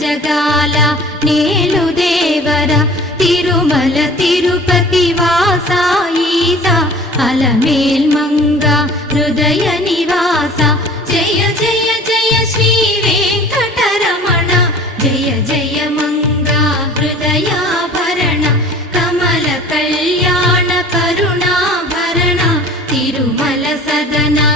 జగాల నేలు దేవర తిరుమల తిరుపతి వాసా ఈసా అలమేల్ మంగ హృదయ నివాస జయ జయ జయ శ్రీ వెంకటరమణ జయ జయ మంగ హృదయాభరణ కమల కళ్యాణ కరుణాభరణ తిరుమల సదనా